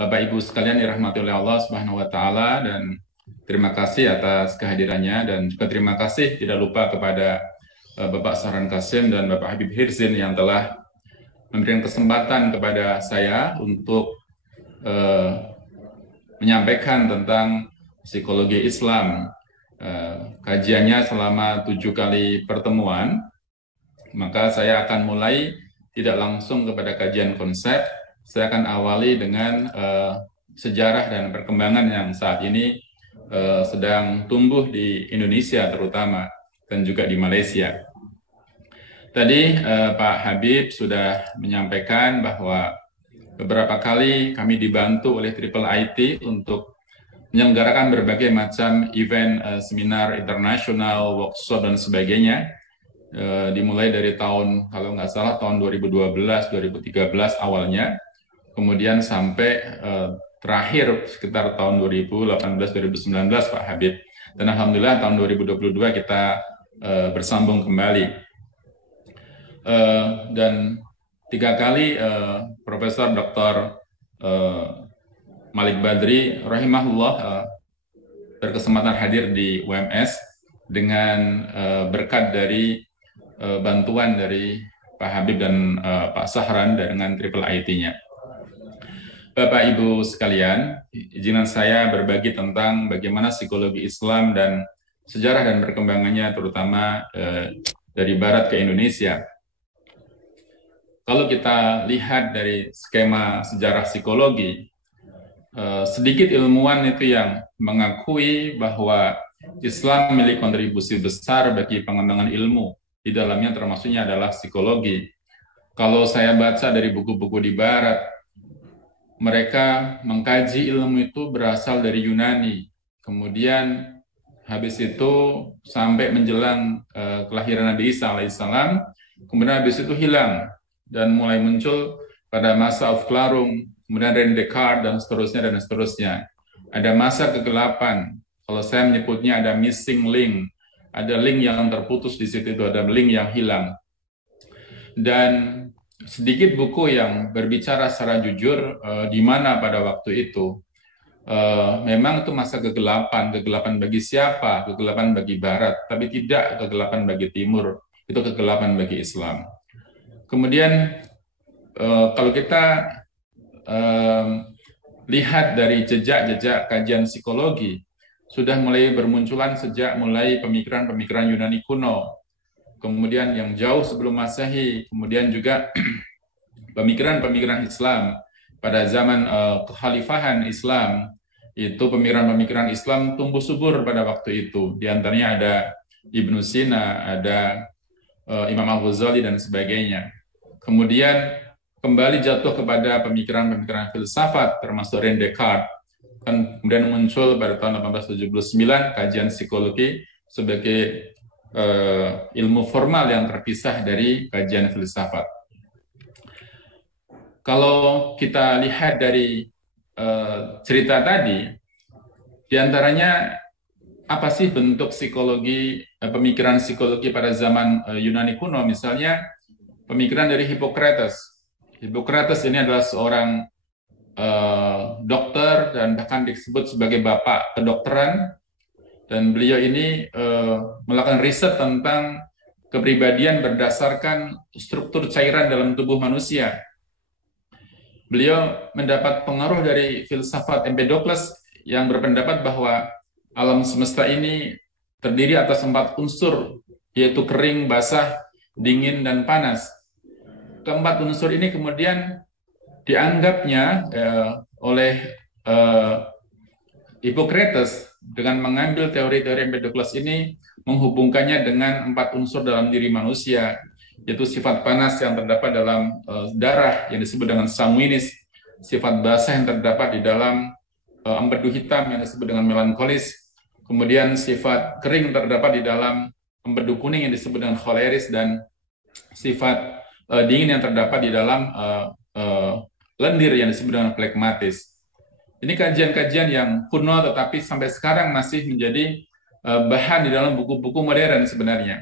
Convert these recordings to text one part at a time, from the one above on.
Bapak Ibu sekalian dirahmati oleh Allah Subhanahu wa taala, dan terima kasih atas kehadirannya, dan juga terima kasih tidak lupa kepada Bapak Sahran Kasim dan Bapak Habib Hirzin yang telah memberikan kesempatan kepada saya untuk eh, menyampaikan tentang psikologi Islam. Kajiannya selama 7 kali pertemuan, maka saya akan mulai tidak langsung kepada kajian konsep. Saya akan awali dengan sejarah dan perkembangan yang saat ini sedang tumbuh di Indonesia terutama, dan juga di Malaysia. Tadi Pak Habib sudah menyampaikan bahwa beberapa kali kami dibantu oleh Triple IT untuk menyelenggarakan berbagai macam event, seminar internasional, workshop, dan sebagainya. Dimulai dari tahun, kalau nggak salah, tahun 2012-2013 awalnya, kemudian sampai terakhir sekitar tahun 2018-2019 Pak Habib. Dan Alhamdulillah tahun 2022 kita bersambung kembali. Dan 3 kali Profesor Dr. Malik Badri rahimahullah berkesempatan hadir di UMS dengan berkat dari bantuan dari Pak Habib dan Pak Sahran dengan Triple IT-nya. Bapak Ibu sekalian, izinkan saya berbagi tentang bagaimana psikologi Islam dan sejarah dan perkembangannya, terutama dari Barat ke Indonesia. Kalau kita lihat dari skema sejarah psikologi, sedikit ilmuwan itu yang mengakui bahwa Islam memiliki kontribusi besar bagi pengembangan ilmu. Di dalamnya termasuknya adalah psikologi. Kalau saya baca dari buku-buku di Barat, mereka mengkaji ilmu itu berasal dari Yunani. Kemudian habis itu sampai menjelang kelahiran Nabi Isa alaihissalam, kemudian habis itu hilang dan mulai muncul pada masa Aufklärung, kemudian René Descartes, dan seterusnya dan seterusnya. Ada masa kegelapan. Kalau saya menyebutnya ada missing link, ada link yang terputus di situ, itu ada link yang hilang. Dan sedikit buku yang berbicara secara jujur di mana pada waktu itu memang itu masa kegelapan. Kegelapan bagi siapa? Kegelapan bagi Barat, tapi tidak kegelapan bagi Timur. Itu kegelapan bagi Islam. Kemudian kalau kita lihat dari jejak-jejak kajian psikologi, sudah mulai bermunculan sejak mulai pemikiran-pemikiran Yunani kuno, kemudian yang jauh sebelum Masehi, kemudian juga pemikiran-pemikiran Islam pada zaman kekhalifahan Islam. Itu pemikiran-pemikiran Islam tumbuh subur pada waktu itu. Di antaranya ada Ibnu Sina, ada Imam Al-Ghazali, dan sebagainya. Kemudian kembali jatuh kepada pemikiran-pemikiran filsafat, termasuk René Descartes. Kemudian muncul pada tahun 1879 kajian psikologi sebagai ilmu formal yang terpisah dari kajian filsafat. Kalau kita lihat dari cerita tadi, diantaranya apa sih bentuk psikologi, pemikiran psikologi pada zaman Yunani kuno? Misalnya pemikiran dari Hippocrates. Hippocrates ini adalah seorang dokter dan bahkan disebut sebagai bapak kedokteran, dan beliau ini melakukan riset tentang kepribadian berdasarkan struktur cairan dalam tubuh manusia. Beliau mendapat pengaruh dari filsafat Empedokles yang berpendapat bahwa alam semesta ini terdiri atas 4 unsur, yaitu kering, basah, dingin, dan panas. Keempat unsur ini kemudian dianggapnya oleh Hippocrates dengan mengambil teori-teori Empedokles ini, menghubungkannya dengan 4 unsur dalam diri manusia, yaitu sifat panas yang terdapat dalam darah yang disebut dengan sanguinis, sifat basah yang terdapat di dalam empedu hitam yang disebut dengan melankolis, kemudian sifat kering terdapat di dalam empedu kuning yang disebut dengan choleris, dan sifat dingin yang terdapat di dalam lendir yang disebut dengan phlegmatis. Ini kajian-kajian yang kuno tetapi sampai sekarang masih menjadi bahan di dalam buku-buku modern sebenarnya.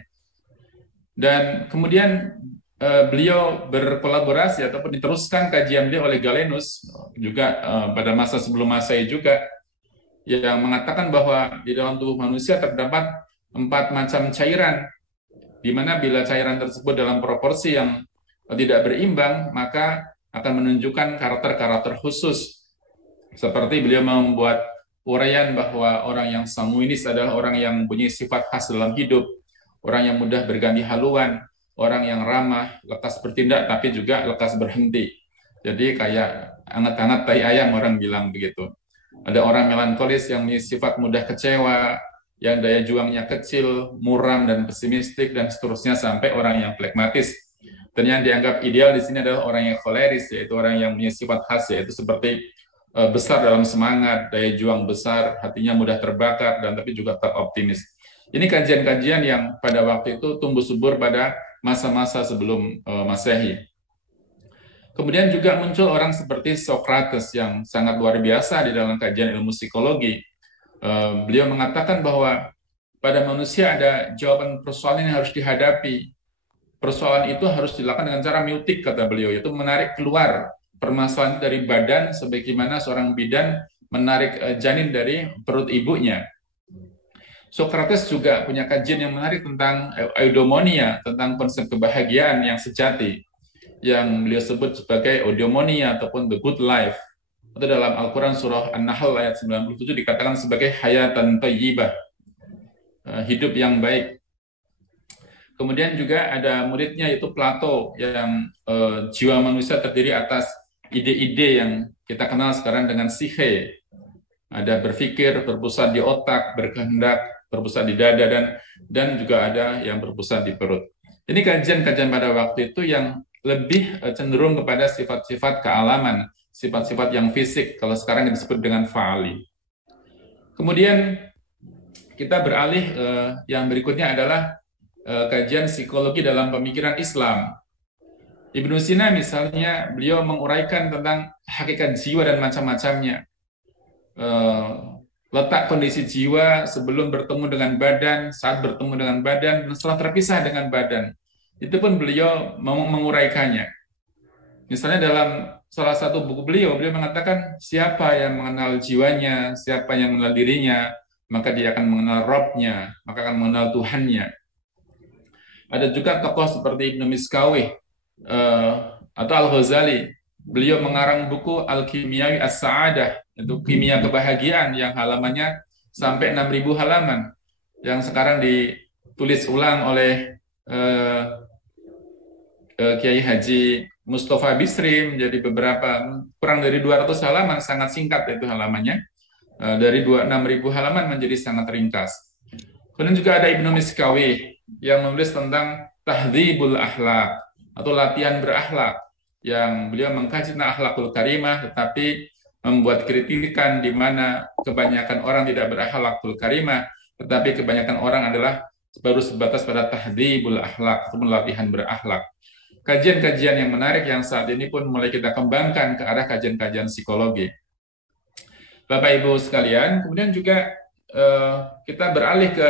Dan kemudian beliau berkolaborasi ataupun diteruskan kajian beliau oleh Galenus juga pada masa sebelum Masehi juga, yang mengatakan bahwa di dalam tubuh manusia terdapat 4 macam cairan, di mana bila cairan tersebut dalam proporsi yang tidak berimbang, maka akan menunjukkan karakter-karakter khusus. Seperti beliau membuat uraian bahwa orang yang sanguinis adalah orang yang mempunyai sifat khas dalam hidup, orang yang mudah berganti haluan, orang yang ramah, lekas bertindak, tapi juga lekas berhenti. Jadi kayak anget-anget tai ayam, orang bilang begitu. Ada orang melankolis yang memiliki sifat mudah kecewa, yang daya juangnya kecil, muram dan pesimistik, dan seterusnya sampai orang yang flekmatis. Dan yang dianggap ideal di sini adalah orang yang koleris, yaitu orang yang punya sifat khas, yaitu seperti besar dalam semangat, daya juang besar, hatinya mudah terbakar, dan tapi juga tetap optimis. Ini kajian-kajian yang pada waktu itu tumbuh subur pada masa-masa sebelum Masehi. Kemudian juga muncul orang seperti Socrates yang sangat luar biasa di dalam kajian ilmu psikologi. Beliau mengatakan bahwa pada manusia ada jawaban persoalan yang harus dihadapi. Persoalan itu harus dilakukan dengan cara mutik, kata beliau, yaitu menarik keluar permasalahan dari badan sebagaimana seorang bidan menarik janin dari perut ibunya. Socrates juga punya kajian yang menarik tentang eudaimonia, tentang konsep kebahagiaan yang sejati, yang beliau sebut sebagai eudaimonia ataupun the good life. Itu dalam Al-Quran surah An-Nahl ayat 97 dikatakan sebagai hayatan thayyibah, hidup yang baik. Kemudian juga ada muridnya yaitu Plato, yang jiwa manusia terdiri atas ide-ide yang kita kenal sekarang dengan psike. Ada berpikir, berpusat di otak, berkehendak, berpusat di dada, dan juga ada yang berpusat di perut. Ini kajian-kajian pada waktu itu yang lebih cenderung kepada sifat-sifat kealaman, sifat-sifat yang fisik, kalau sekarang disebut dengan fa'ali. Kemudian kita beralih, yang berikutnya adalah kajian psikologi dalam pemikiran Islam. Ibnu Sina misalnya, beliau menguraikan tentang hakikat jiwa dan macam-macamnya. Letak kondisi jiwa sebelum bertemu dengan badan, saat bertemu dengan badan, dan setelah terpisah dengan badan. Itu pun beliau menguraikannya. Misalnya dalam salah satu buku beliau mengatakan siapa yang mengenal jiwanya, siapa yang mengenal dirinya, maka dia akan mengenal Rabb-nya, maka akan mengenal Tuhannya. Ada juga tokoh seperti Ibnu Miskawih atau Al-Ghazali. Beliau mengarang buku Al-Kimiyawi As-Sa'adah, itu kimia kebahagiaan, yang halamannya sampai 6.000 halaman, yang sekarang ditulis ulang oleh Kiai Haji Mustafa Bisri menjadi kurang dari 200 halaman, sangat singkat itu halamannya, dari 6.000 halaman menjadi sangat ringkas. Kemudian juga ada Ibnu Miskawih yang menulis tentang Tahdzibul Akhlaq atau latihan berakhlak, yang beliau mengkaji tentang akhlakul karimah, tetapi membuat kritikan di mana kebanyakan orang tidak berakhlakul karimah, tetapi kebanyakan orang adalah baru sebatas pada tahdzibul akhlak atau latihan berakhlak. Kajian-kajian yang menarik yang saat ini pun mulai kita kembangkan ke arah kajian-kajian psikologi. Bapak Ibu sekalian, kemudian juga kita beralih ke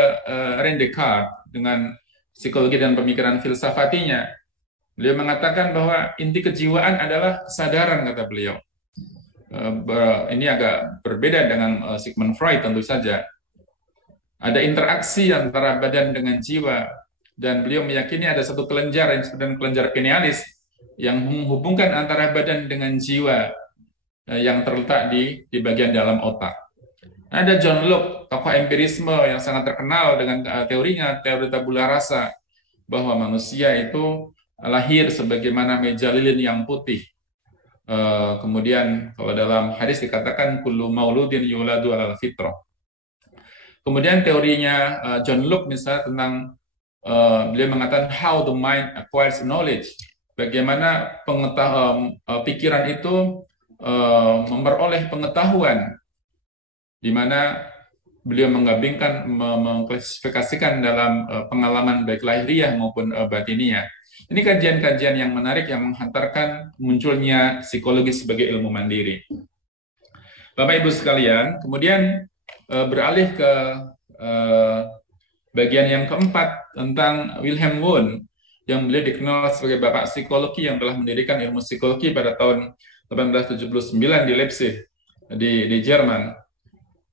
René Descartes dengan psikologi dan pemikiran filsafatinya. Beliau mengatakan bahwa inti kejiwaan adalah kesadaran, kata beliau. Ini agak berbeda dengan Sigmund Freud tentu saja. Ada interaksi antara badan dengan jiwa, dan beliau meyakini ada satu kelenjar yang disebut dengan kelenjar pinealis yang menghubungkan antara badan dengan jiwa yang terletak di bagian dalam otak. Ada John Locke, tokoh empirisme yang sangat terkenal dengan teorinya, teori tabula rasa, bahwa manusia itu lahir sebagaimana meja lilin yang putih. Kemudian kalau dalam hadis dikatakan kullu mauludin yuladu alal fitrah. Kemudian teorinya John Locke misalnya tentang beliau mengatakan how the mind acquires knowledge, bagaimana pikiran itu memperoleh pengetahuan, di mana beliau menggabungkan, mengklasifikasikan dalam pengalaman baik lahiriah maupun batiniah. Ini kajian-kajian yang menarik yang menghantarkan munculnya psikologi sebagai ilmu mandiri. Bapak Ibu sekalian, kemudian beralih ke bagian yang keempat tentang Wilhelm Wundt, yang beliau dikenal sebagai bapak psikologi yang telah mendirikan ilmu psikologi pada tahun 1879 di Leipzig, di Jerman.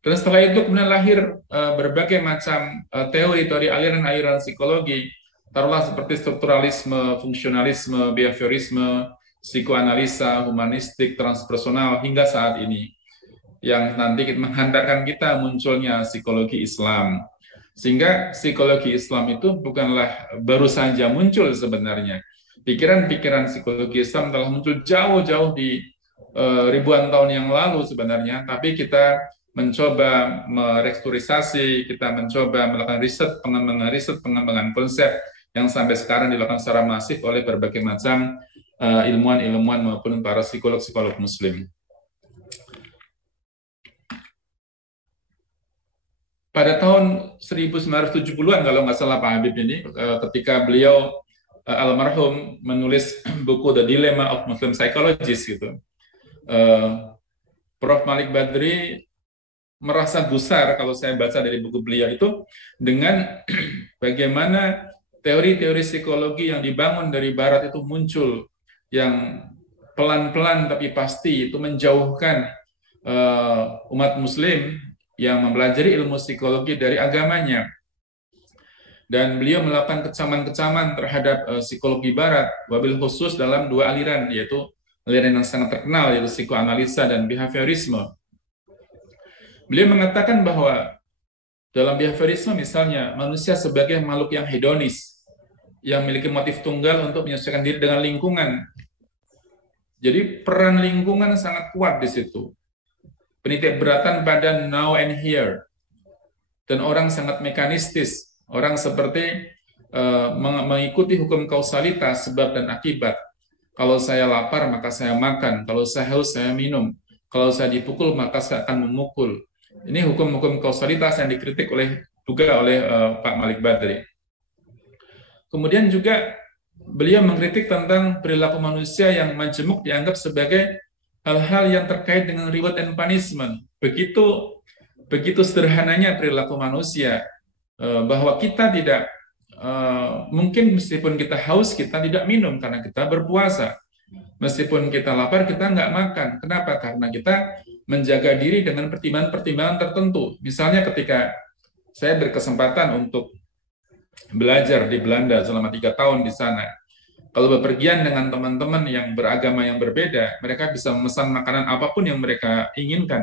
Dan setelah itu kemudian lahir berbagai macam teori-teori aliran-aliran psikologi, taruhlah seperti strukturalisme, fungsionalisme, behaviorisme, psikoanalisa, humanistik, transpersonal, hingga saat ini, yang nanti menghantarkan kita munculnya psikologi Islam. Sehingga psikologi Islam itu bukanlah baru saja muncul sebenarnya. Pikiran-pikiran psikologi Islam telah muncul jauh-jauh di ribuan tahun yang lalu sebenarnya, tapi kita mencoba merestrukturisasi, kita mencoba melakukan pengembangan konsep yang sampai sekarang dilakukan secara masif oleh berbagai macam ilmuwan-ilmuwan maupun para psikolog-psikolog Muslim. Pada tahun 1970-an kalau nggak salah Pak Habib ini, ketika beliau almarhum menulis buku The Dilemma of Muslim Psychologist gitu, Prof. Malik Badri merasa gusar kalau saya baca dari buku beliau itu dengan bagaimana teori-teori psikologi yang dibangun dari Barat itu muncul yang pelan-pelan tapi pasti itu menjauhkan umat Muslim yang mempelajari ilmu psikologi dari agamanya. Dan beliau melakukan kecaman-kecaman terhadap psikologi Barat, wabil khusus dalam dua aliran, yaitu aliran yang sangat terkenal, yaitu psikoanalisa dan behaviorisme. Beliau mengatakan bahwa dalam behaviorisme misalnya, manusia sebagai makhluk yang hedonis, yang memiliki motif tunggal untuk menyesuaikan diri dengan lingkungan. Jadi peran lingkungan sangat kuat di situ. Penitik beratan pada now and here. Dan orang sangat mekanistis. Orang seperti mengikuti hukum kausalitas, sebab dan akibat. Kalau saya lapar, maka saya makan. Kalau saya haus, saya minum. Kalau saya dipukul, maka saya akan memukul. Ini hukum-hukum kausalitas yang dikritik juga oleh Pak Malik Badri. Kemudian juga beliau mengkritik tentang perilaku manusia yang majemuk dianggap sebagai hal-hal yang terkait dengan reward and punishment. Begitu sederhananya perilaku manusia, bahwa kita tidak mungkin meskipun kita haus kita tidak minum karena kita berpuasa, meskipun kita lapar kita nggak makan. Kenapa? Karena kita menjaga diri dengan pertimbangan-pertimbangan tertentu. Misalnya ketika saya berkesempatan untuk belajar di Belanda selama 3 tahun di sana, kalau bepergian dengan teman-teman yang beragama yang berbeda, mereka bisa memesan makanan apapun yang mereka inginkan,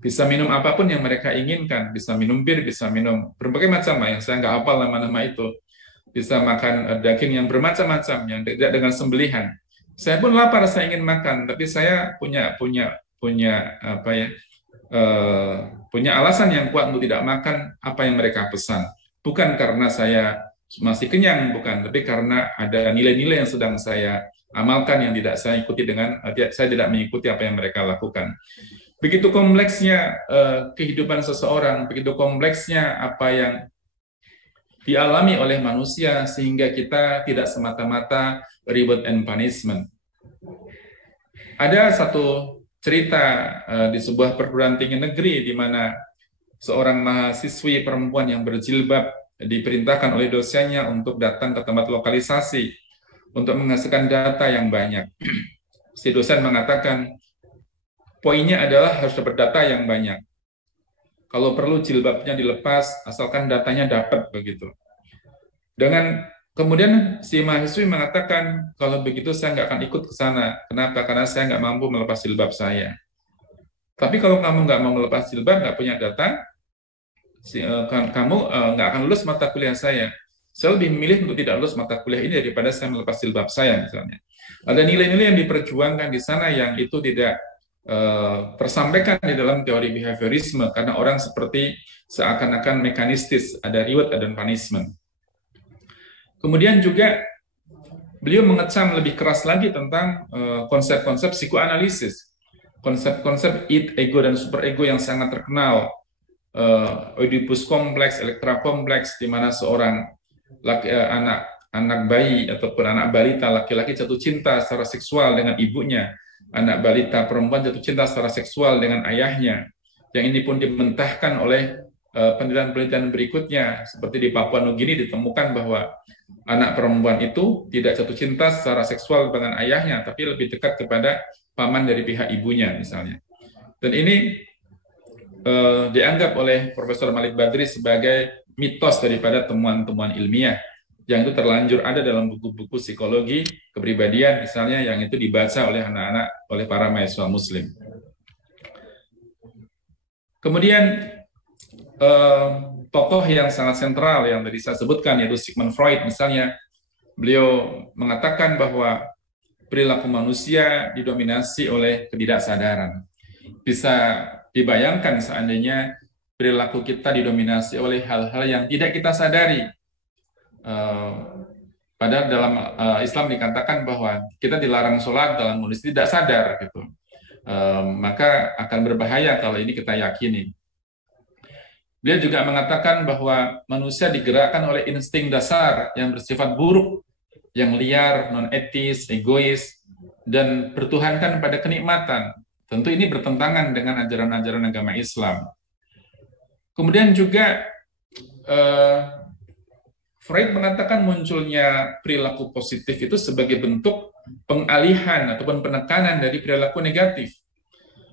bisa minum apapun yang mereka inginkan, bisa minum bir, bisa minum berbagai macam yang saya nggak hafal nama-nama itu, bisa makan daging yang bermacam-macam yang tidak dengan sembelihan. Saya pun lapar, saya ingin makan, tapi saya punya alasan yang kuat untuk tidak makan apa yang mereka pesan. Bukan karena saya masih kenyang, bukan, tapi karena ada nilai-nilai yang sedang saya amalkan yang tidak saya ikuti saya tidak mengikuti apa yang mereka lakukan. Begitu kompleksnya kehidupan seseorang, begitu kompleksnya apa yang dialami oleh manusia sehingga kita tidak semata-mata reward and punishment. Ada satu cerita di sebuah perguruan tinggi negeri di mana seorang mahasiswi perempuan yang berjilbab diperintahkan oleh dosennya untuk datang ke tempat lokalisasi untuk menghasilkan data yang banyak. Si dosen mengatakan, poinnya adalah harus dapat data yang banyak. Kalau perlu jilbabnya dilepas, asalkan datanya dapat begitu. Kemudian si mahasiswi mengatakan, kalau begitu saya nggak akan ikut ke sana. Kenapa? Karena saya nggak mampu melepas jilbab saya. Tapi kalau kamu nggak mau melepas jilbab, nggak punya data, kamu nggak akan lulus mata kuliah saya. Saya lebih memilih untuk tidak lulus mata kuliah ini daripada saya melepas jilbab saya misalnya. Ada nilai-nilai yang diperjuangkan di sana yang itu tidak tersampaikan di dalam teori behaviorisme karena orang seperti seakan-akan mekanistis, ada reward dan punishment. Kemudian juga beliau mengecam lebih keras lagi tentang konsep-konsep psikoanalisis, konsep-konsep id, ego, dan superego yang sangat terkenal. Oedipus kompleks, Elektra kompleks, di mana seorang anak bayi ataupun anak balita laki-laki jatuh cinta secara seksual dengan ibunya, anak balita perempuan jatuh cinta secara seksual dengan ayahnya. Yang ini pun dimentahkan oleh penelitian-penelitian berikutnya, seperti di Papua Nugini ditemukan bahwa anak perempuan itu tidak jatuh cinta secara seksual dengan ayahnya, tapi lebih dekat kepada paman dari pihak ibunya misalnya. Dan ini dianggap oleh Profesor Malik Badri sebagai mitos daripada temuan-temuan ilmiah yang itu terlanjur ada dalam buku-buku psikologi kepribadian misalnya yang itu dibaca oleh anak-anak, oleh para mahasiswa muslim. Kemudian tokoh yang sangat sentral yang tadi saya sebutkan yaitu Sigmund Freud misalnya, beliau mengatakan bahwa perilaku manusia didominasi oleh ketidaksadaran. Bisa dibayangkan seandainya perilaku kita didominasi oleh hal-hal yang tidak kita sadari. Padahal dalam Islam dikatakan bahwa kita dilarang sholat dalam kondisi tidak sadar, gitu. Maka akan berbahaya kalau ini kita yakini. Dia juga mengatakan bahwa manusia digerakkan oleh insting dasar yang bersifat buruk, yang liar, non-etis, egois, dan bertuhankan pada kenikmatan. Tentu ini bertentangan dengan ajaran-ajaran agama Islam. Kemudian juga Freud mengatakan munculnya perilaku positif itu sebagai bentuk pengalihan ataupun penekanan dari perilaku negatif.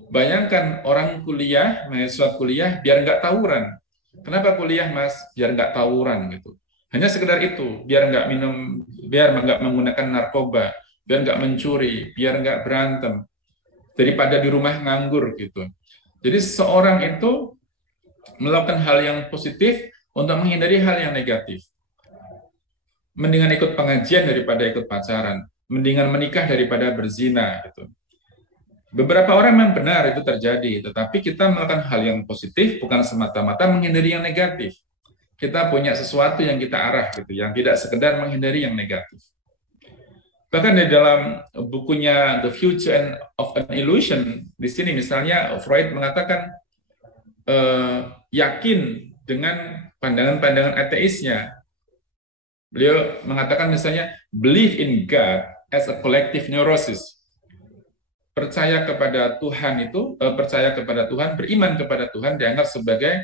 Bayangkan orang kuliah, mahasiswa kuliah, biar nggak tawuran. Kenapa kuliah, Mas? Biar nggak tawuran gitu. Hanya sekedar itu, biar nggak minum, biar nggak menggunakan narkoba, biar nggak mencuri, biar nggak berantem, daripada di rumah nganggur gitu. Jadi seorang itu melakukan hal yang positif untuk menghindari hal yang negatif. Mendingan ikut pengajian daripada ikut pacaran, mendingan menikah daripada berzina gitu. Beberapa orang memang benar itu terjadi, tetapi kita melakukan hal yang positif bukan semata-mata menghindari yang negatif. Kita punya sesuatu yang kita arah gitu, yang tidak sekedar menghindari yang negatif. Bahkan di dalam bukunya The Future of an Illusion, di sini misalnya Freud mengatakan yakin dengan pandangan-pandangan ateisnya. Beliau mengatakan misalnya believe in God as a collective neurosis. Percaya kepada Tuhan itu, percaya kepada Tuhan, beriman kepada Tuhan dianggap sebagai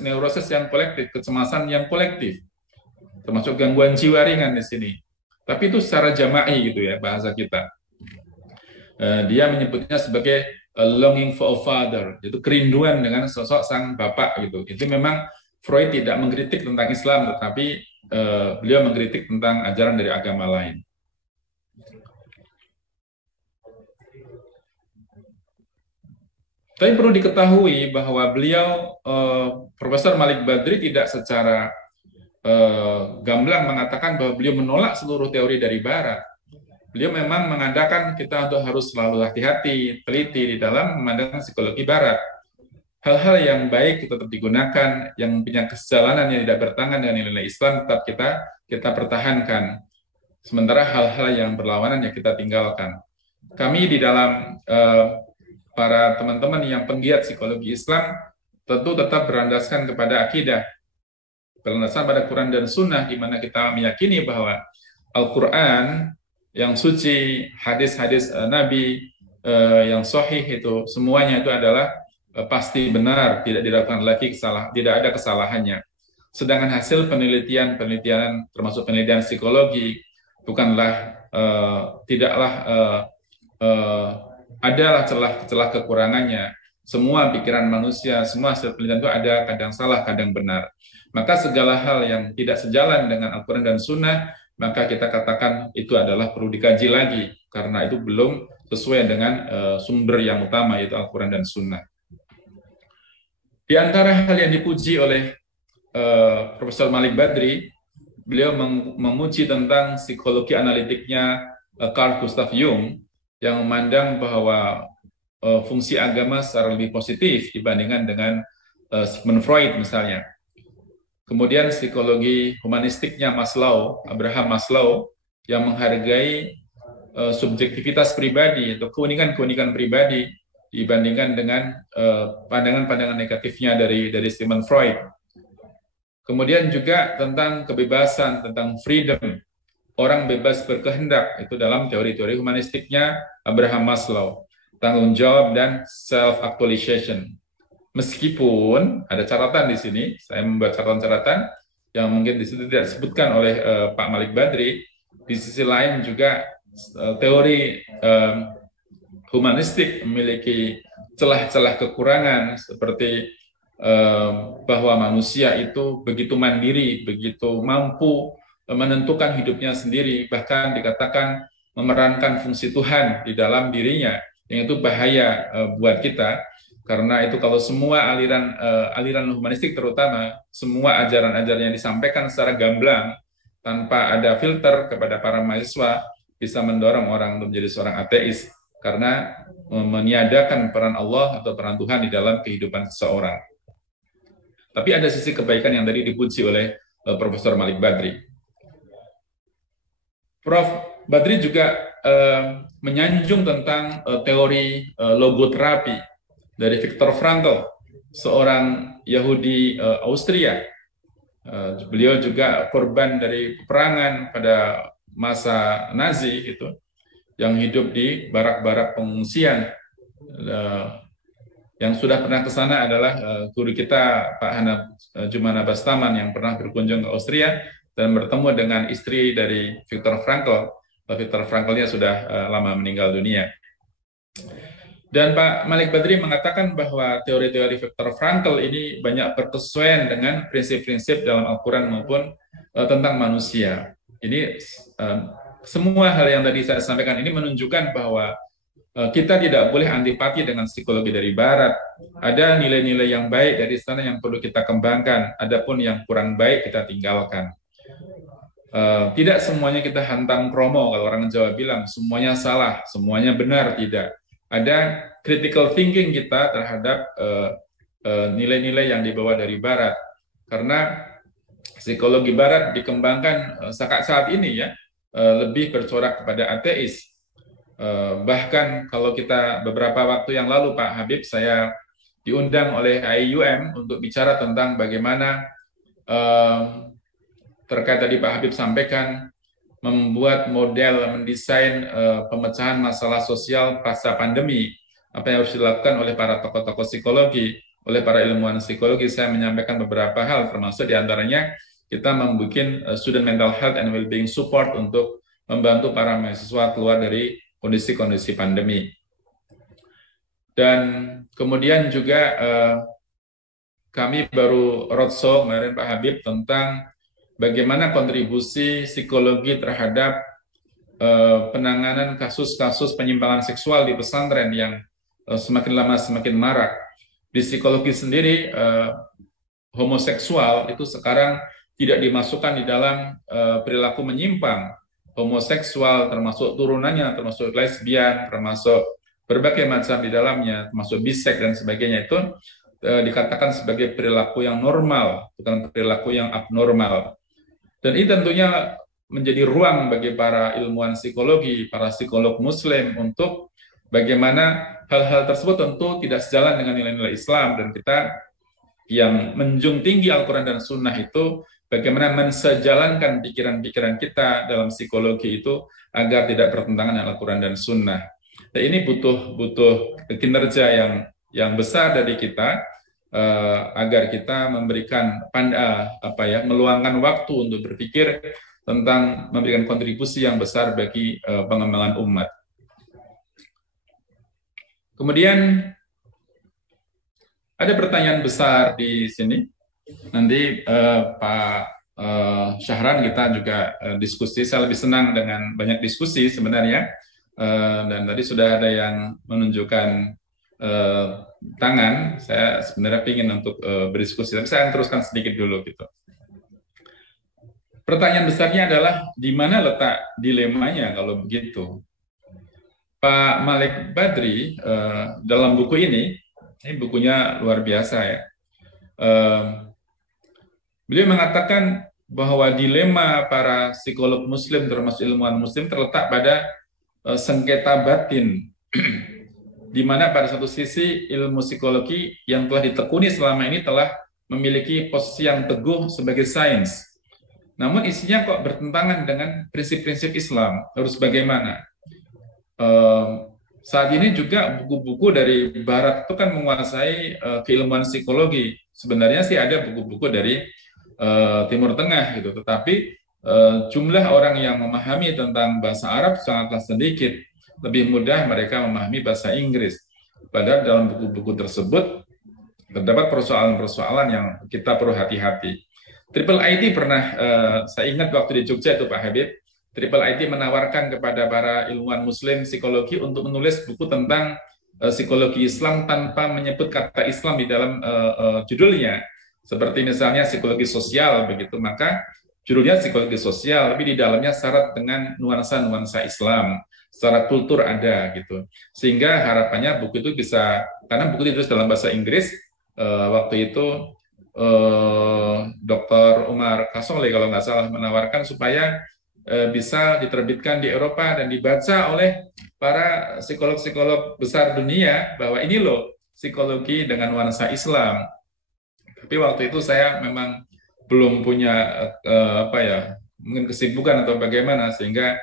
neurosis yang kolektif, kecemasan yang kolektif, termasuk gangguan jiwa ringan di sini. Tapi itu secara jama'i gitu ya bahasa kita. Dia menyebutnya sebagai longing for a father, itu kerinduan dengan sosok sang bapak gitu. Itu memang Freud tidak mengkritik tentang Islam, tetapi beliau mengkritik tentang ajaran dari agama lain. Tapi perlu diketahui bahwa beliau, Profesor Malik Badri tidak secara gamblang mengatakan bahwa beliau menolak seluruh teori dari Barat. Beliau memang mengadakan kita untuk harus selalu hati-hati, teliti di dalam memandang psikologi Barat. Hal-hal yang baik tetap digunakan, yang punya kesejalanan yang tidak bertentangan dengan nilai Islam tetap kita pertahankan. Sementara hal-hal yang berlawanan yang kita tinggalkan. Kami di dalam para teman-teman yang penggiat psikologi Islam tentu tetap berlandaskan kepada akidah, berlandaskan pada Quran dan Sunnah, di mana kita meyakini bahwa Al-Quran yang suci, hadis-hadis Nabi yang sahih itu semuanya itu adalah pasti benar, tidak dilakukan lagi tidak ada kesalahannya. Sedangkan hasil penelitian termasuk penelitian psikologi bukanlah adalah celah kekurangannya. Semua pikiran manusia, semua hasil penelitian itu ada kadang salah, kadang benar. Maka segala hal yang tidak sejalan dengan Al-Quran dan Sunnah, maka kita katakan itu adalah perlu dikaji lagi, karena itu belum sesuai dengan sumber yang utama, yaitu Al-Quran dan Sunnah. Di antara hal yang dipuji oleh Profesor Malik Badri, beliau memuji tentang psikologi analitiknya Carl Gustav Jung, yang memandang bahwa fungsi agama secara lebih positif dibandingkan dengan Sigmund Freud misalnya. Kemudian psikologi humanistiknya Abraham Maslow, yang menghargai subjektivitas pribadi atau keunikan-keunikan pribadi dibandingkan dengan pandangan-pandangan negatifnya dari Sigmund Freud. Kemudian juga tentang kebebasan, tentang freedom, orang bebas berkehendak, itu dalam teori-teori humanistiknya Abraham Maslow, tanggung jawab dan self-actualization. Meskipun ada catatan di sini, saya membuat catatan-catatan yang mungkin di situ tidak disebutkan oleh Pak Malik Badri. Di sisi lain juga teori humanistik memiliki celah-celah kekurangan seperti bahwa manusia itu begitu mandiri, begitu mampu menentukan hidupnya sendiri, bahkan dikatakan memerankan fungsi Tuhan di dalam dirinya, yang itu bahaya buat kita. Karena itu kalau semua aliran humanistik terutama, semua ajaran-ajaran yang disampaikan secara gamblang tanpa ada filter kepada para mahasiswa bisa mendorong orang untuk menjadi seorang ateis karena meniadakan peran Allah atau peran Tuhan di dalam kehidupan seseorang. Tapi ada sisi kebaikan yang tadi dipuji oleh Profesor Malik Badri. Prof. Badri juga menyanjung tentang teori logoterapi dari Viktor Frankl, seorang Yahudi Austria. Beliau juga korban dari peperangan pada masa Nazi itu, yang hidup di barak-barak pengungsian. Yang sudah pernah ke sana adalah guru kita Pak Hanab Jumana Bastaman yang pernah berkunjung ke Austria dan bertemu dengan istri dari Viktor Frankl. Viktor Frankl-nya sudah lama meninggal dunia. Dan Pak Malik Badri mengatakan bahwa teori-teori Viktor Frankl ini banyak berkesesuaian dengan prinsip-prinsip dalam Al-Quran maupun tentang manusia. Ini semua hal yang tadi saya sampaikan ini menunjukkan bahwa kita tidak boleh antipati dengan psikologi dari Barat. Ada nilai-nilai yang baik dari sana yang perlu kita kembangkan, adapun yang kurang baik kita tinggalkan. Tidak semuanya kita hantam kromo, kalau orang Jawa bilang semuanya salah, semuanya benar, tidak. Ada critical thinking kita terhadap nilai-nilai yang dibawa dari Barat. Karena psikologi Barat dikembangkan saat ini ya, lebih bercorak kepada ateis. Bahkan kalau kita beberapa waktu yang lalu Pak Habib, saya diundang oleh IUM untuk bicara tentang bagaimana terkait tadi Pak Habib sampaikan, membuat model, mendesain pemecahan masalah sosial pasca pandemi. Apa yang harus dilakukan oleh para tokoh-tokoh psikologi, oleh para ilmuwan psikologi. Saya menyampaikan beberapa hal, termasuk diantaranya kita membuat student mental health and well-being support untuk membantu para mahasiswa keluar dari kondisi-kondisi pandemi. Dan kemudian juga kami baru roadshow kemarin Pak Habib tentang bagaimana kontribusi psikologi terhadap penanganan kasus-kasus penyimpangan seksual di pesantren yang semakin lama semakin marak. Di psikologi sendiri, homoseksual itu sekarang tidak dimasukkan di dalam perilaku menyimpang. Homoseksual termasuk turunannya, termasuk lesbian, termasuk berbagai macam di dalamnya, termasuk biseks dan sebagainya, itu dikatakan sebagai perilaku yang normal, bukan perilaku yang abnormal. Dan ini tentunya menjadi ruang bagi para ilmuwan psikologi, para psikolog muslim untuk bagaimana hal-hal tersebut tentu tidak sejalan dengan nilai-nilai Islam, dan kita yang menjunjung tinggi Al-Quran dan Sunnah itu bagaimana mensejalankan pikiran-pikiran kita dalam psikologi itu agar tidak bertentangan dengan Al-Quran dan Sunnah. Dan ini butuh kinerja yang besar dari kita, agar kita memberikan meluangkan waktu untuk berpikir tentang memberikan kontribusi yang besar bagi pengembangan umat. Kemudian ada pertanyaan besar di sini. Nanti Pak Syahran kita juga diskusi. Saya lebih senang dengan banyak diskusi sebenarnya. Dan tadi sudah ada yang menunjukkan tangan. Saya sebenarnya ingin untuk berdiskusi, tapi saya akan teruskan sedikit dulu gitu. Pertanyaan besarnya adalah di mana letak dilemanya kalau begitu? Pak Malik Badri dalam buku ini bukunya luar biasa ya. Beliau mengatakan bahwa dilema para psikolog muslim termasuk ilmuwan muslim terletak pada sengketa batin, di mana pada satu sisi ilmu psikologi yang telah ditekuni selama ini telah memiliki posisi yang teguh sebagai sains. Namun isinya kok bertentangan dengan prinsip-prinsip Islam. Harus bagaimana? saat ini juga buku-buku dari Barat itu kan menguasai keilmuan psikologi. Sebenarnya sih ada buku-buku dari Timur Tengah gitu, tetapi jumlah orang yang memahami tentang bahasa Arab sangatlah sedikit. Lebih mudah mereka memahami bahasa Inggris. Padahal dalam buku-buku tersebut terdapat persoalan-persoalan yang kita perlu hati-hati. Triple IT pernah, saya ingat waktu di Jogja itu Pak Habib, Triple IT menawarkan kepada para ilmuwan Muslim psikologi untuk menulis buku tentang psikologi Islam tanpa menyebut kata Islam di dalam judulnya, seperti misalnya psikologi sosial begitu, maka judulnya psikologi sosial, tapi di dalamnya syarat dengan nuansa-nuansa Islam, secara kultur ada gitu, sehingga harapannya buku itu bisa, karena buku itu ditulis dalam bahasa Inggris, waktu itu Dr. Umar Kasole kalau nggak salah menawarkan supaya bisa diterbitkan di Eropa dan dibaca oleh para psikolog-psikolog besar dunia bahwa ini loh psikologi dengan nuansa Islam. Tapi waktu itu saya memang belum punya apa ya, mungkin kesibukan atau bagaimana sehingga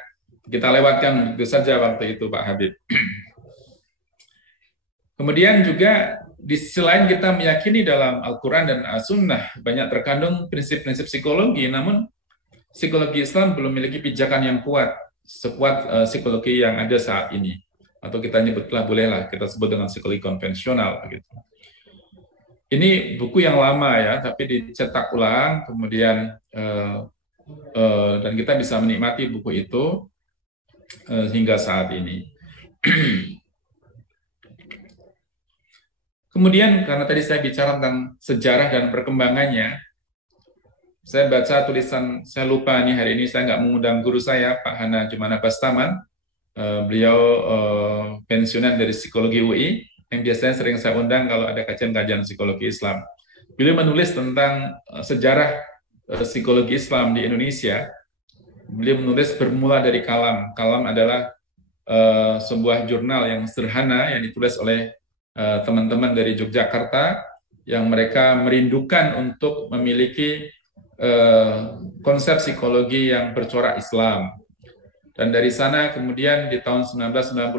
kita lewatkan begitu saja waktu itu Pak Habib. Kemudian juga di sisi lain kita meyakini dalam Al-Quran dan As-Sunnah banyak terkandung prinsip-prinsip psikologi, namun psikologi Islam belum memiliki pijakan yang kuat, sekuat psikologi yang ada saat ini. Atau kita nyebutlah, bolehlah kita sebut dengan psikologi konvensional. Gitu. Ini buku yang lama ya, tapi dicetak ulang, kemudian dan kita bisa menikmati buku itu hingga saat ini. Kemudian karena tadi saya bicara tentang sejarah dan perkembangannya, saya baca tulisan, saya lupa nih hari ini saya nggak mengundang guru saya, Pak Hana Jumana Bastaman. Beliau pensiunan dari psikologi UI, yang biasanya sering saya undang kalau ada kajian-kajian psikologi Islam. Beliau menulis tentang sejarah psikologi Islam di Indonesia. Beliau menulis bermula dari Kalam. Kalam adalah sebuah jurnal yang sederhana yang ditulis oleh teman-teman dari Yogyakarta yang mereka merindukan untuk memiliki konsep psikologi yang bercorak Islam. Dan dari sana kemudian di tahun 1994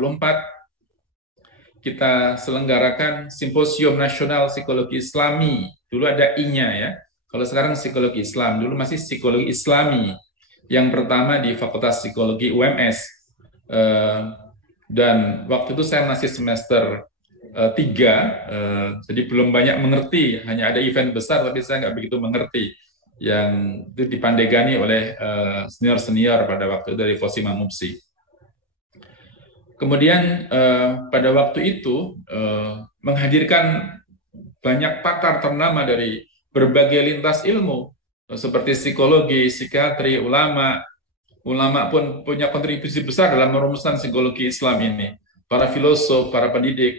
kita selenggarakan Simposium Nasional Psikologi Islami. Dulu ada I-nya ya. Kalau sekarang psikologi Islam, dulu masih psikologi Islami. Yang pertama di Fakultas Psikologi UMS. Dan waktu itu saya masih semester 3, jadi belum banyak mengerti, hanya ada event besar tapi saya nggak begitu mengerti yang itu dipandegani oleh senior-senior pada waktu itu dari Fosima Mupsi. Kemudian pada waktu itu menghadirkan banyak pakar ternama dari berbagai lintas ilmu seperti psikologi, psikiatri, ulama pun punya kontribusi besar dalam merumuskan psikologi Islam ini, para filosof, para pendidik,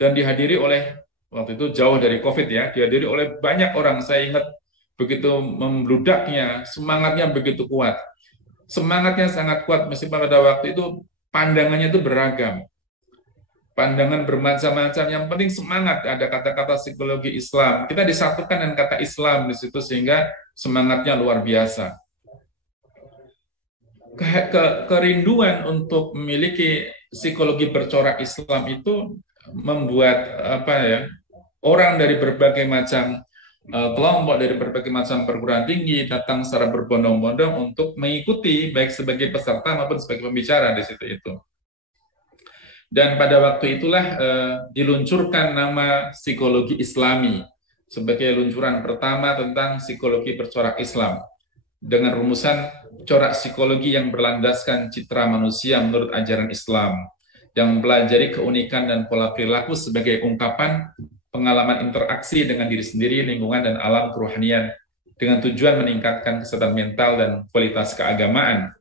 dan dihadiri oleh, waktu itu jauh dari COVID ya, dihadiri oleh banyak orang. Saya ingat begitu membludaknya, semangatnya begitu kuat. Semangatnya sangat kuat, meskipun pada waktu itu pandangannya itu beragam. Pandangan bermacam-macam, yang penting semangat, ada kata-kata psikologi Islam. Kita disatukan dengan kata Islam di situ sehingga semangatnya luar biasa. Kerinduan untuk memiliki psikologi bercorak Islam itu membuat orang dari berbagai macam kelompok, dari berbagai macam perguruan tinggi datang secara berbondong-bondong untuk mengikuti baik sebagai peserta maupun sebagai pembicara di situ itu. Dan pada waktu itulah diluncurkan nama psikologi Islami sebagai luncuran pertama tentang psikologi bercorak Islam dengan rumusan corak psikologi yang berlandaskan citra manusia menurut ajaran Islam, yang mempelajari keunikan dan pola perilaku sebagai ungkapan pengalaman interaksi dengan diri sendiri, lingkungan, dan alam kerohanian dengan tujuan meningkatkan kesehatan mental dan kualitas keagamaan.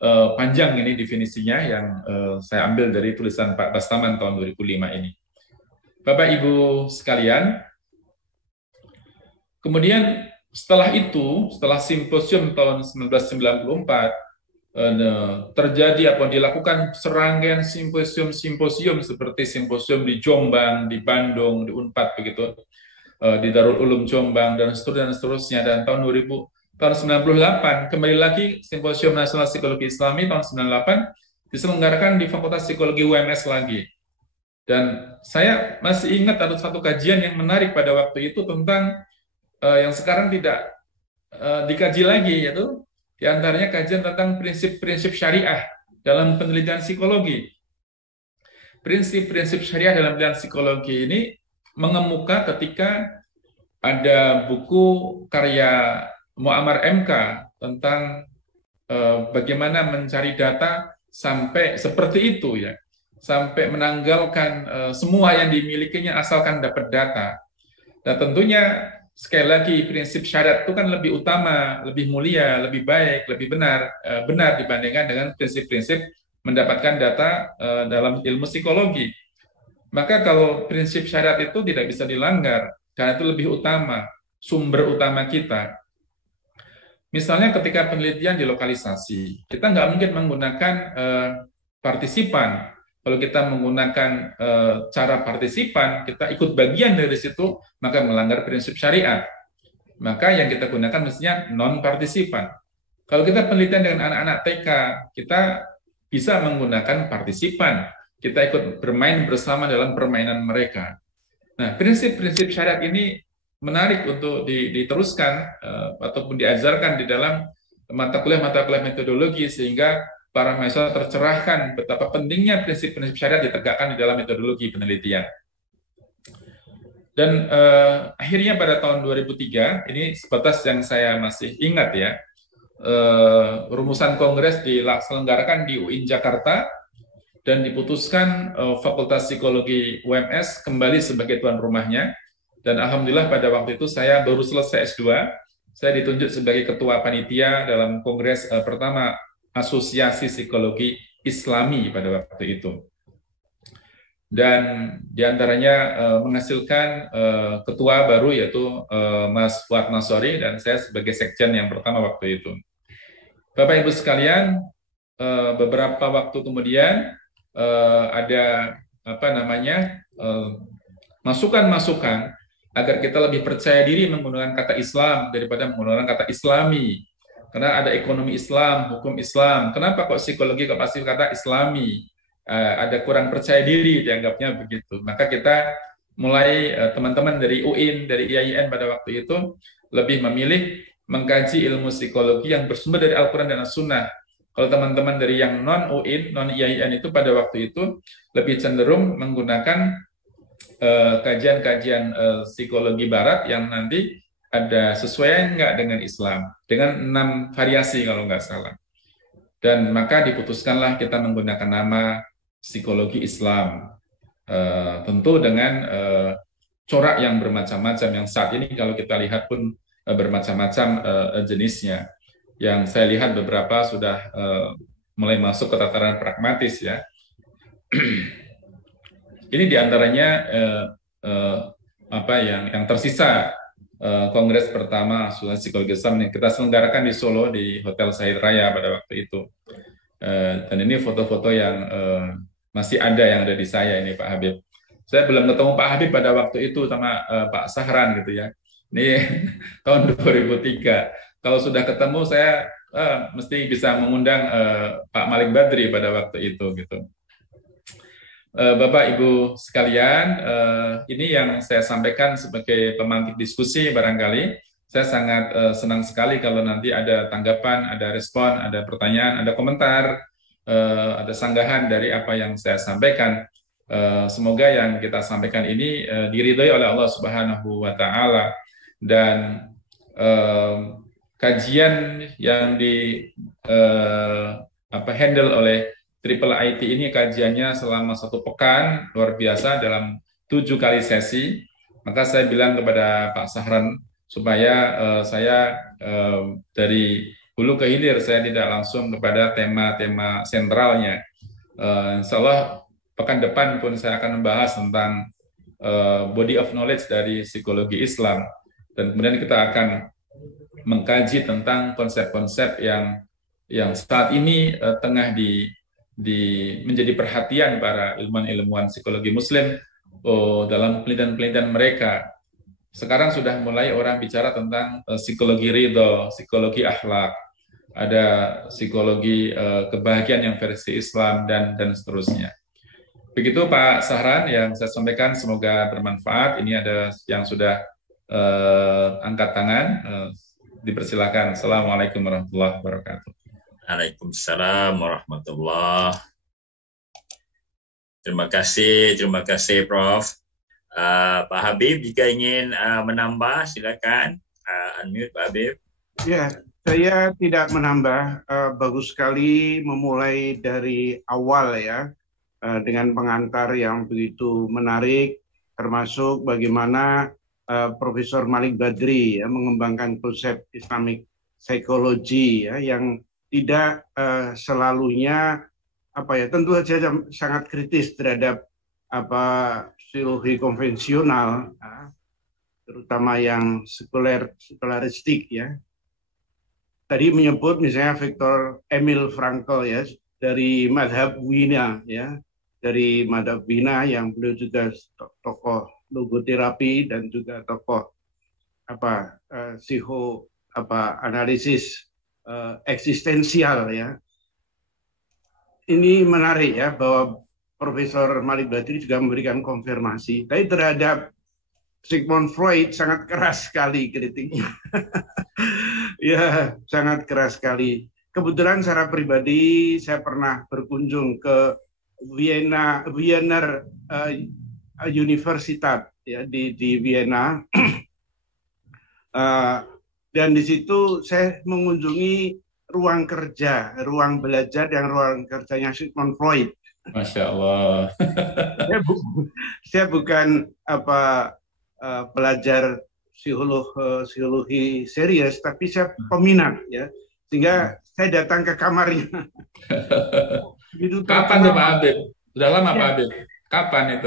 Panjang ini definisinya yang saya ambil dari tulisan Pak Bastaman tahun 2005 ini. Bapak Ibu sekalian, kemudian setelah itu, setelah simposium tahun 1994, terjadi dilakukan serangkaian simposium seperti simposium di Jombang, di Bandung, di Unpad begitu, di Darul Ulum Jombang dan seterusnya. Dan tahun 98 kembali lagi Simposium Nasional Psikologi Islami tahun 98 diselenggarakan di Fakultas Psikologi UMS lagi. Dan saya masih ingat ada satu kajian yang menarik pada waktu itu tentang yang sekarang tidak dikaji lagi, yaitu diantaranya kajian tentang prinsip-prinsip syariah dalam penelitian psikologi. Prinsip-prinsip syariah dalam penelitian psikologi ini mengemuka ketika ada buku karya Muammar MK tentang bagaimana mencari data sampai seperti itu ya, sampai menanggalkan semua yang dimilikinya asalkan dapat data. Nah tentunya sekali lagi prinsip syariat itu kan lebih utama, lebih mulia, lebih baik, lebih benar dibandingkan dengan prinsip-prinsip mendapatkan data dalam ilmu psikologi. Maka kalau prinsip syariat itu tidak bisa dilanggar, karena itu lebih utama, sumber utama kita. Misalnya ketika penelitian di lokalisasi, kita nggak mungkin menggunakan partisipan. Kalau kita menggunakan cara partisipan, kita ikut bagian dari situ, maka melanggar prinsip syariat. Maka yang kita gunakan mestinya non-partisipan. Kalau kita penelitian dengan anak-anak TK, kita bisa menggunakan partisipan. Kita ikut bermain bersama dalam permainan mereka. Nah, prinsip-prinsip syariat ini menarik untuk diteruskan ataupun diajarkan di dalam mata kuliah metodologi sehingga para mahasiswa tercerahkan betapa pentingnya prinsip-prinsip syariat ditegakkan di dalam metodologi penelitian. Dan akhirnya pada tahun 2003, ini sebatas yang saya masih ingat ya, rumusan kongres diselenggarakan di UIN Jakarta dan diputuskan Fakultas Psikologi UMS kembali sebagai tuan rumahnya. Dan alhamdulillah pada waktu itu saya baru selesai S2, saya ditunjuk sebagai ketua panitia dalam kongres pertama Asosiasi Psikologi Islami pada waktu itu. Dan diantaranya menghasilkan ketua baru yaitu Mas Fuad Nasori dan saya sebagai sekjen yang pertama waktu itu. Bapak Ibu sekalian, beberapa waktu kemudian ada masukan-masukan agar kita lebih percaya diri menggunakan kata Islam daripada menggunakan kata Islami. Karena ada ekonomi Islam, hukum Islam. Kenapa kok psikologi kok pasti kata Islami? Ada kurang percaya diri dianggapnya begitu. Maka kita mulai teman-teman dari UIN, dari IAIN pada waktu itu lebih memilih mengkaji ilmu psikologi yang bersumber dari Al-Quran dan As-Sunnah. Kalau teman-teman dari yang non-UIN, non-IAIN itu pada waktu itu lebih cenderung menggunakan kajian-kajian psikologi barat yang nanti ada sesuai nggak dengan Islam, dengan 6 variasi kalau nggak salah. Dan maka diputuskanlah kita menggunakan nama psikologi Islam, tentu dengan corak yang bermacam-macam, yang saat ini kalau kita lihat pun bermacam-macam jenisnya. Yang saya lihat beberapa sudah mulai masuk ke tataran pragmatis ya. Ini diantaranya yang tersisa kongres pertama Asosiasi Psikologi Islam yang kita selenggarakan di Solo di Hotel Sahid Raya pada waktu itu. Dan ini foto-foto yang masih ada yang ada di saya ini Pak Habib. Saya belum ketemu Pak Habib pada waktu itu sama Pak Sahran gitu ya. Ini tahun 2003. Kalau sudah ketemu saya mesti bisa mengundang Pak Malik Badri pada waktu itu gitu. Bapak Ibu sekalian, ini yang saya sampaikan sebagai pemantik diskusi barangkali. Saya sangat senang sekali kalau nanti ada tanggapan, ada respon, ada pertanyaan, ada komentar, ada sanggahan dari apa yang saya sampaikan. Semoga yang kita sampaikan ini diridhoi oleh Allah Subhanahu wa Ta'ala, dan kajian yang handle oleh Triple IT ini kajiannya selama 1 pekan, luar biasa dalam 7 kali sesi. Maka saya bilang kepada Pak Sahran supaya saya dari hulu ke hilir saya tidak langsung kepada tema-tema sentralnya. Insya Allah pekan depan pun saya akan membahas tentang body of knowledge dari psikologi Islam, dan kemudian kita akan mengkaji tentang konsep-konsep yang saat ini tengah menjadi perhatian para ilmuwan-ilmuwan psikologi Muslim dalam penelitian-penelitian mereka. Sekarang sudah mulai orang bicara tentang psikologi ridho, psikologi akhlak. ada psikologi kebahagiaan yang versi Islam dan seterusnya. Begitu Pak Sahran yang saya sampaikan, semoga bermanfaat. Ini ada yang sudah angkat tangan, dipersilakan. Assalamualaikum warahmatullahi wabarakatuh. Waalaikumsalam warahmatullah. Terima kasih Prof. Pak Habib jika ingin menambah silakan unmute Pak Habib. Ya, saya tidak menambah. Bagus sekali memulai dari awal ya, dengan pengantar yang begitu menarik, termasuk bagaimana Profesor Malik Badri ya, mengembangkan konsep Islamic Psychology ya, yang tidak selalunya tentu saja sangat kritis terhadap psikologi konvensional, terutama yang sekularistik ya. Tadi menyebut misalnya Viktor Emil Frankl ya, dari madhab Wina ya, dari madhab Wina yang beliau juga tokoh logoterapi dan juga tokoh analisis eksistensial ya. Ini menarik ya, bahwa Profesor Malik Badri juga memberikan konfirmasi. Tapi terhadap Sigmund Freud sangat keras sekali kritiknya. Ya, sangat keras sekali. Kebetulan secara pribadi saya pernah berkunjung ke Wiener Universitat ya, di Vienna. Dan di situ saya mengunjungi ruang kerja, ruang belajar yang ruang kerjanya Sigmund Freud. Masya Allah. Saya bukan pelajar psikologi serius, tapi saya peminat ya, sehingga saya datang ke kamarnya. Kapan tuh Pak Habib? Sudah lama Pak Habib? Kapan itu?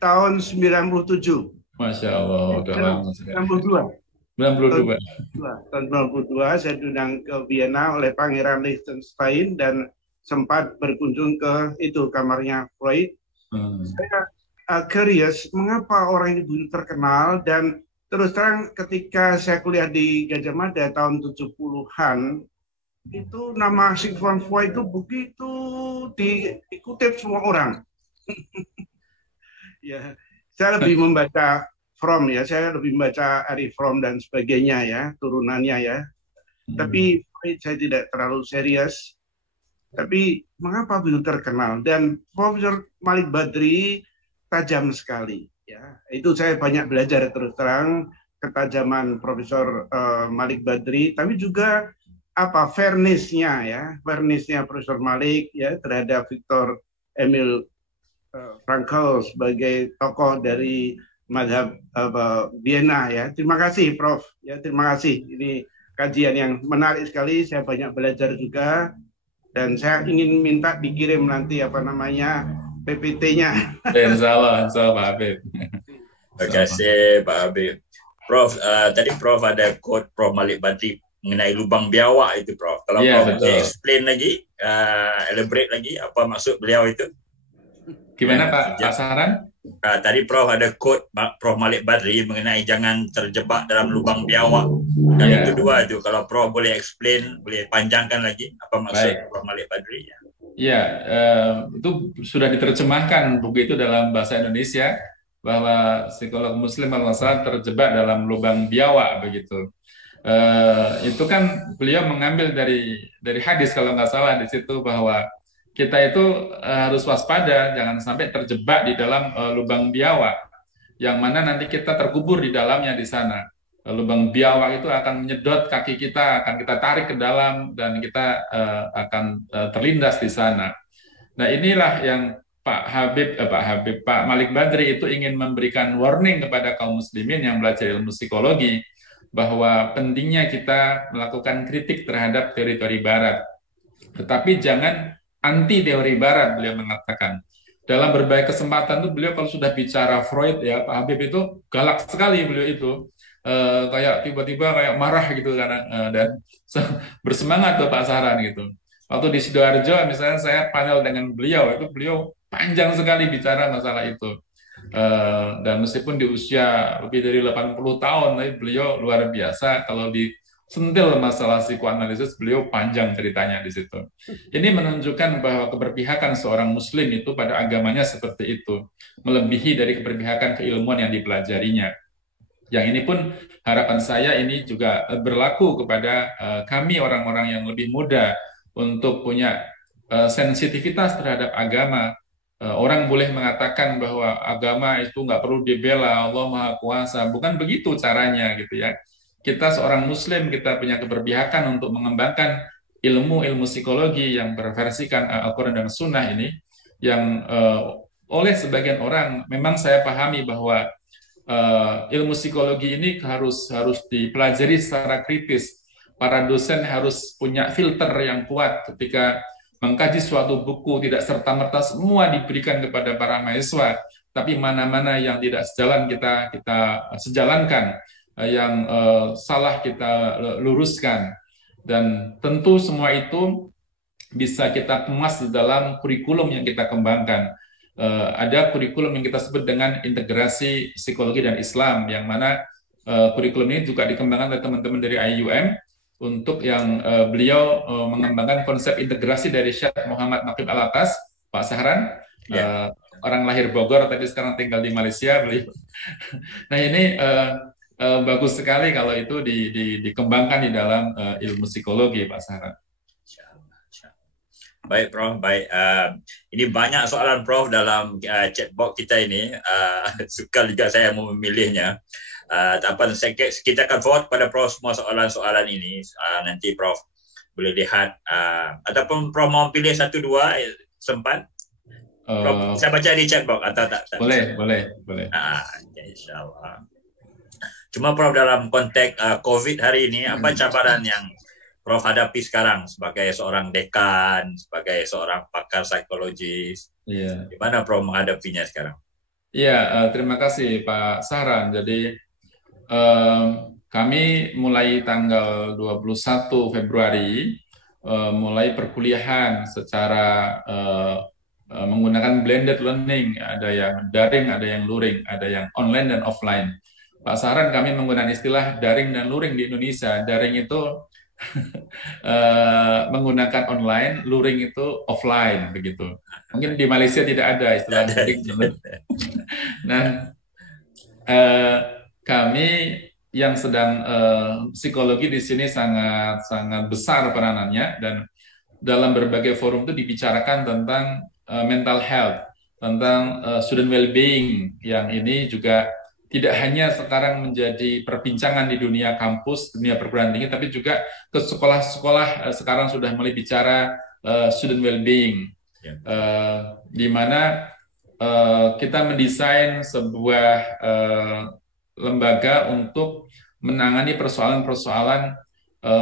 Tahun 97. Masya Allah, udah lama sudah. 92. 92. Tahun 92 saya diundang ke Vienna oleh Pangeran Liechtenstein dan sempat berkunjung ke itu kamarnya Freud. Saya curious mengapa orang ini begitu terkenal, dan terus terang ketika saya kuliah di Gajah Mada tahun 70-an, itu nama Sigmund Freud itu begitu dikutip semua orang. Ya, saya lebih membaca Fromm ya, saya lebih membaca Erich Fromm dan sebagainya ya, turunannya ya. Tapi saya tidak terlalu serius. Tapi mengapa begitu terkenal? Dan Profesor Malik Badri tajam sekali ya. Itu saya banyak belajar terus terang ketajaman Profesor Malik Badri, tapi juga fairness-nya ya, fairness-nya Profesor Malik ya terhadap Viktor Emil Frankl sebagai tokoh dari madhab Vienna ya. Terima kasih Prof. Ya, terima kasih. Ini kajian yang menarik sekali. Saya banyak belajar juga, dan saya ingin minta dikirim nanti PPT-nya. Insya Allah Pak Habib. Terima kasih Pak Habib. Prof, tadi Prof ada quote Prof Malik Badri mengenai lubang biawak itu Prof. Kalau Prof boleh explain lagi, elaborate lagi apa maksud beliau itu? Gimana Pak Sahran? Tadi Prof ada quote Prof Malik Badri mengenai jangan terjebak dalam lubang biawak. Dan yang kedua itu kalau Prof boleh explain, boleh panjangkan lagi apa maksud Prof Malik Badri. Ya, itu sudah diterjemahkan buku itu dalam bahasa Indonesia, bahwa psikolog Muslim al-Masal terjebak dalam lubang biawak begitu. Itu kan beliau mengambil dari hadis kalau nggak salah di situ, bahwa kita itu harus waspada, jangan sampai terjebak di dalam lubang biawak, yang mana nanti kita terkubur di dalamnya di sana. Lubang biawak itu akan menyedot kaki kita, akan kita tarik ke dalam, dan kita akan terlindas di sana. Nah, inilah yang Pak Malik Badri itu ingin memberikan warning kepada kaum muslimin yang belajar ilmu psikologi, bahwa pentingnya kita melakukan kritik terhadap teori-teori barat. Tetapi jangan anti teori barat, beliau mengatakan. Dalam berbagai kesempatan tuh beliau kalau sudah bicara Freud ya, Pak Habib itu galak sekali beliau itu. Kayak tiba-tiba kayak marah gitu karena dan bersemangat tuh Pak Sahran gitu. Waktu di Sidoarjo misalnya saya panel dengan beliau, itu beliau panjang sekali bicara masalah itu. Dan meskipun di usia lebih dari 80 tahun, tapi beliau luar biasa kalau di sentil masalah psikoanalisis, beliau panjang ceritanya di situ. Ini menunjukkan bahwa keberpihakan seorang muslim itu pada agamanya seperti itu, melebihi dari keberpihakan keilmuan yang dipelajarinya. Yang ini pun harapan saya ini juga berlaku kepada kami orang-orang yang lebih muda untuk punya sensitivitas terhadap agama. Orang boleh mengatakan bahwa agama itu nggak perlu dibela, Allah Maha Kuasa. Bukan begitu caranya gitu ya. Kita seorang muslim, kita punya keberpihakan untuk mengembangkan ilmu-ilmu psikologi yang berversikan Al-Quran dan Sunnah ini, yang oleh sebagian orang memang saya pahami bahwa ilmu psikologi ini harus dipelajari secara kritis. Para dosen harus punya filter yang kuat ketika mengkaji suatu buku, tidak serta-merta semua diberikan kepada para mahasiswa, tapi mana-mana yang tidak sejalan kita sejalankan, yang salah kita luruskan. Dan tentu semua itu bisa kita kemas di dalam kurikulum yang kita kembangkan. Ada kurikulum yang kita sebut dengan integrasi psikologi dan Islam, yang mana kurikulum ini juga dikembangkan oleh teman-teman dari IUM untuk yang beliau mengembangkan konsep integrasi dari Syekh Muhammad Naqib Al-Atas, Pak Sahran, orang lahir Bogor tapi sekarang tinggal di Malaysia beliau. Nah ini bagus sekali kalau itu dikembangkan di dalam ilmu psikologi, Pak Sahran. Baik, Prof. Baik. Ini banyak soalan Prof dalam chatbox kita ini. Suka juga saya mau memilihnya. Kita akan forward pada Prof semua soalan-soalan ini. Nanti Prof boleh lihat. Ataupun Prof mau pilih satu dua sempat. Prof, saya baca di chatbox atau tak? Boleh. InsyaAllah. Cuma Prof dalam konteks COVID hari ini, apa cabaran yang Prof hadapi sekarang sebagai seorang dekan, sebagai seorang pakar psikologis? Gimana Prof menghadapinya sekarang? Iya, terima kasih Pak Sahran. Jadi kami mulai tanggal 21 Februari mulai perkuliahan secara menggunakan blended learning, ada yang daring, ada yang luring, ada yang online dan offline. Pak Sahran, kami menggunakan istilah daring dan luring di Indonesia. Daring itu menggunakan online, luring itu offline begitu. Mungkin di Malaysia tidak ada istilah daring. Nah, kami yang sedang psikologi di sini sangat besar peranannya, dan dalam berbagai forum itu dibicarakan tentang mental health, tentang student well-being, yang ini juga tidak hanya sekarang menjadi perbincangan di dunia kampus, dunia perguruan tinggi, tapi juga ke sekolah-sekolah sekarang sudah mulai bicara student well-being, di mana kita mendesain sebuah lembaga untuk menangani persoalan-persoalan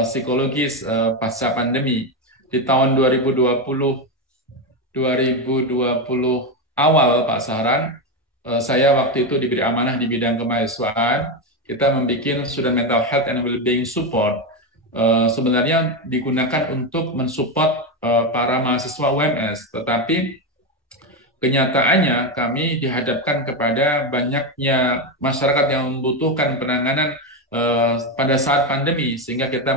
psikologis pasca pandemi. Di tahun 2020 awal, Pak Sahran, saya waktu itu diberi amanah di bidang kemahasiswaan. Kita membuat student mental health and well-being support. Sebenarnya digunakan untuk mensupport para mahasiswa UMS, tetapi kenyataannya kami dihadapkan kepada banyaknya masyarakat yang membutuhkan penanganan pada saat pandemi, sehingga kita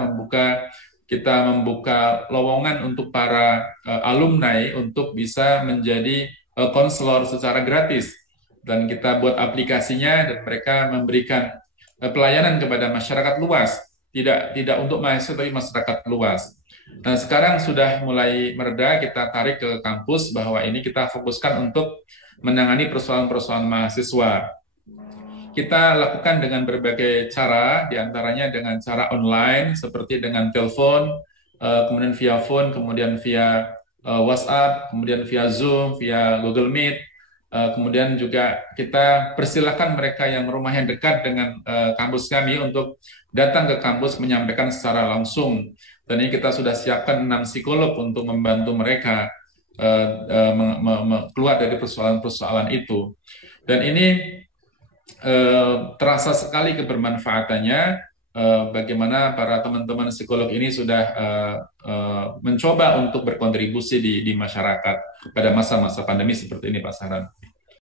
membuka lowongan untuk para alumni untuk bisa menjadi konselor secara gratis, dan kita buat aplikasinya dan mereka memberikan pelayanan kepada masyarakat luas, tidak untuk mahasiswa tapi masyarakat luas. Nah, sekarang sudah mulai mereda, kita tarik ke kampus bahwa ini kita fokuskan untuk menangani persoalan-persoalan mahasiswa. Kita lakukan dengan berbagai cara, diantaranya dengan cara online, seperti dengan telepon, kemudian via phone, kemudian via WhatsApp, kemudian via Zoom, via Google Meet. Kemudian juga kita persilakan mereka yang rumahnya dekat dengan kampus kami untuk datang ke kampus menyampaikan secara langsung. Dan ini kita sudah siapkan 6 psikolog untuk membantu mereka keluar dari persoalan-persoalan itu. Dan ini terasa sekali kebermanfaatannya, bagaimana para teman-teman psikolog ini sudah mencoba untuk berkontribusi di masyarakat pada masa-masa pandemi seperti ini, Pak Sahran.